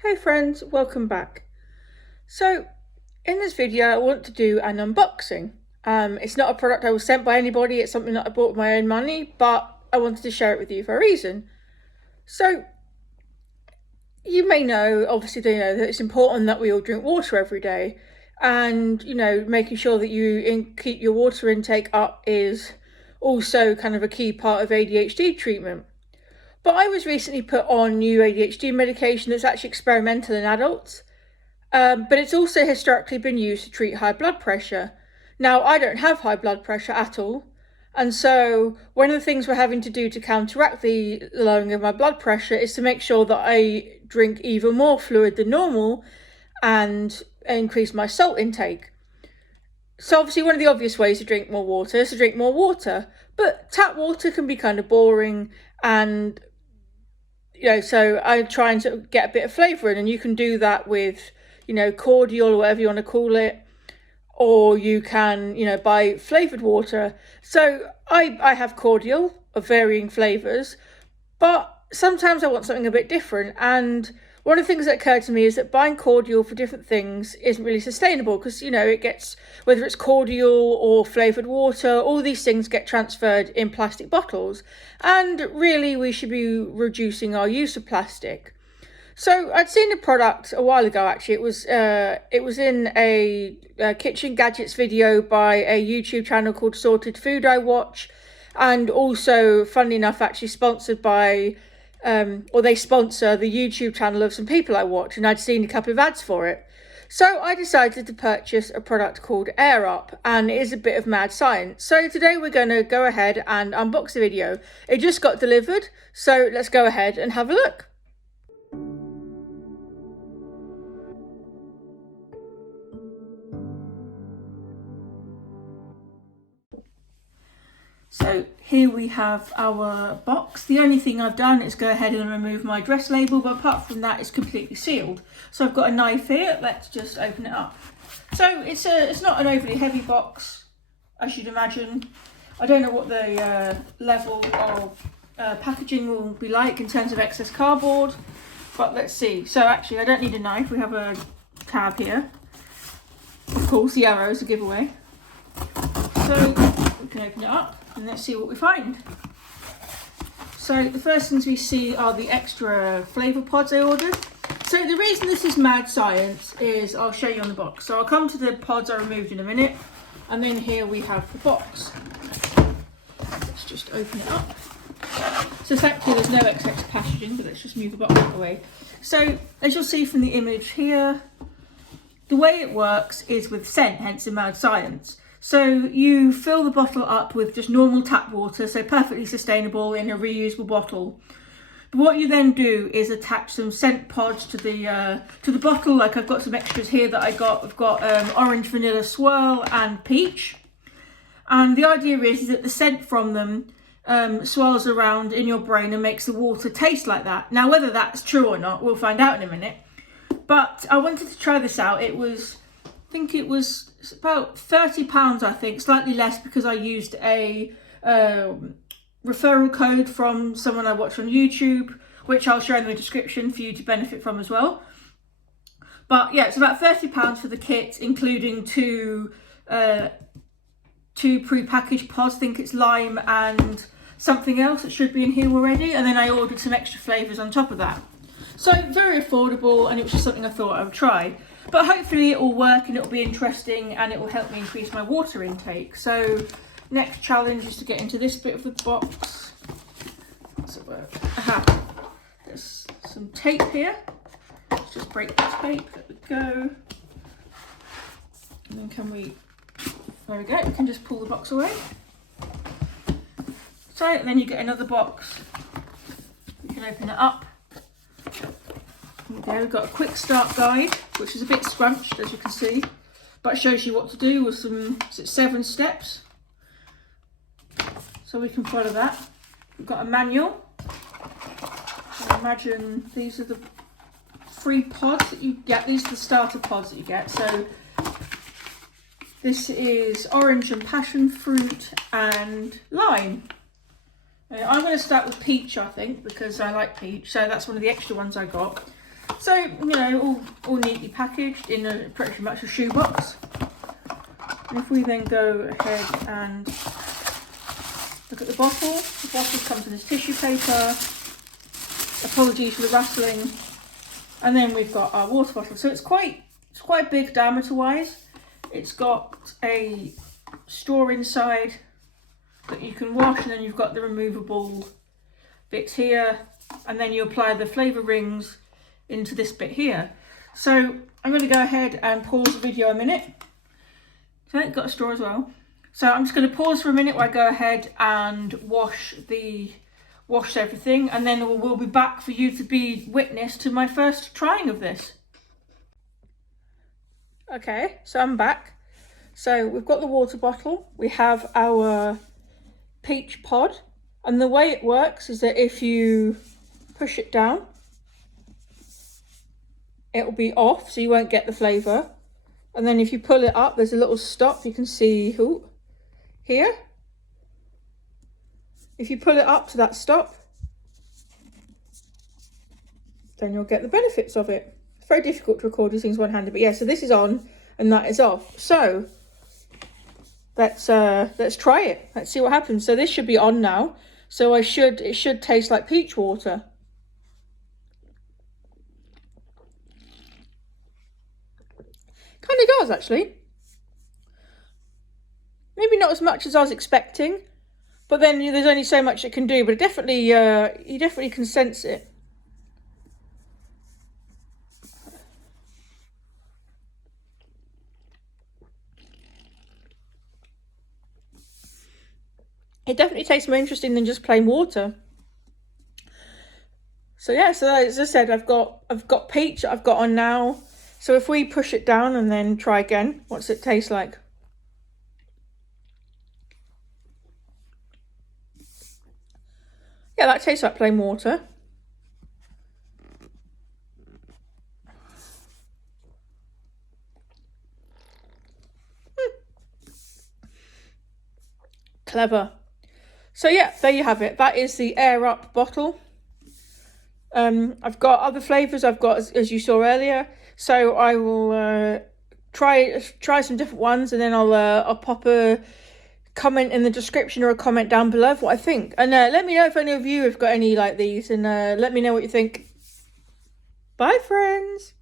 Hey friends, welcome back. So in this video I want to do an unboxing. It's not a product I was sent by anybody, it's something that I bought with my own money, but I wanted to share it with you for a reason. So you may know, obviously they know that it's important that we all drink water every day, and making sure that you keep your water intake up is also kind of a key part of ADHD treatment. But I was recently put on new ADHD medication that's actually experimental in adults, but it's also historically been used to treat high blood pressure. Now, I don't have high blood pressure at all, and so one of the things we're having to do to counteract the lowering of my blood pressure is to make sure that I drink even more fluid than normal and increase my salt intake. So obviously one of the obvious ways to drink more water is to drink more water, but tap water can be kind of boring, and so I'm trying to get a bit of flavour in, and you can do that with cordial or whatever you want to call it, or you can buy flavoured water. So I have cordial of varying flavours, but sometimes I want something a bit different, and one of the things that occurred to me is that buying cordial for different things isn't really sustainable, because it gets, whether it's cordial or flavoured water, all these things get transferred in plastic bottles, and really we should be reducing our use of plastic. So I'd seen a product a while ago, actually. It was in a kitchen gadgets video by a YouTube channel called Sorted Food I watch, and also, funnily enough, actually sponsored by or they sponsor the YouTube channel of some people I watch, and I'd seen a couple of ads for it. So I decided to purchase a product called Air Up, and it is a bit of mad science. So today we're going to go ahead and unbox the video. It just got delivered, so let's go ahead and have a look. So here we have our box. The only thing I've done is go ahead and remove my address label, but apart from that it's completely sealed. So I've got a knife here, let's just open it up. So it's not an overly heavy box, I should imagine. I don't know what the level of packaging will be like in terms of excess cardboard, but let's see. So actually I don't need a knife, we have a tab here. Of course the arrow is a giveaway. So we can open it up and let's see what we find. So the first things we see are the extra flavour pods I ordered. So the reason this is mad science is, I'll show you on the box. So I'll come to the pods I removed in a minute, and then here we have the box. Let's just open it up. So thankfully there's no excess packaging, but let's just move the box out of the way. So as you'll see from the image here, the way it works is with scent, hence the mad science. So you fill the bottle up with just normal tap water, so perfectly sustainable in a reusable bottle. But what you then do is attach some scent pods to the bottle. Like I've got some extras here that I got. I've got orange vanilla swirl and peach. And the idea is that the scent from them swirls around in your brain and makes the water taste like that. Now whether that's true or not, we'll find out in a minute. But I wanted to try this out. I think it was about £30, I think, slightly less because I used a referral code from someone I watch on YouTube, which I'll share in the description for you to benefit from as well. But yeah, it's about £30 for the kit, including two pre-packaged pods. I think it's lime and something else that should be in here already. And then I ordered some extra flavours on top of that. So very affordable, and it was just something I thought I would try. But hopefully it will work and it will be interesting and it will help me increase my water intake. So next challenge is to get into this bit of the box. Does it work? Aha. There's some tape here. Let's just break the tape. There we go. And then there we go. We can just pull the box away. So and then you get another box. You can open it up. There we've got a quick start guide, which is a bit scrunched as you can see, but it shows you what to do with some 7 steps, so we can follow that. We've got a manual. I imagine these are the 3 pods that you get. These are the starter pods that you get. So this is orange and passion fruit and lime. I'm going to start with peach, I think, because I like peach, so that's one of the extra ones I got. So, you know, all neatly packaged in a pretty much a shoebox. And if we then go ahead and look at the bottle comes in this tissue paper. Apologies for the rustling. And then we've got our water bottle. So it's quite big diameter wise. It's got a straw inside that you can wash, and then you've got the removable bits here, and then you apply the flavour rings into this bit here. So I'm going to go ahead and pause the video a minute. So I've got a straw as well. So I'm just going to pause for a minute while I go ahead and wash everything, and then we'll be back for you to be witness to my first trying of this. Okay, so I'm back. So we've got the water bottle, we have our peach pod, and the way it works is that if you push it down, it will be off, so you won't get the flavour. And then if you pull it up, there's a little stop, you can see here. If you pull it up to that stop, then you'll get the benefits of it. It's very difficult to record these things one-handed, but yeah, so this is on and that is off. So let's try it. Let's see what happens. So this should be on now. So it should taste like peach water. Kind of does, actually. Maybe not as much as I was expecting, but then there's only so much it can do. But it definitely, you definitely can sense it. It definitely tastes more interesting than just plain water. So yeah, so as I said, I've got peach that I've got on now. So if we push it down and then try again, what's it taste like? Yeah, that tastes like plain water. Clever. So yeah, there you have it. That is the Air Up bottle. I've got other flavours I've got as you saw earlier. So I will try some different ones, and then I'll pop a comment in the description or a comment down below of what I think. And let me know if any of you have got any like these, and let me know what you think. Bye, friends.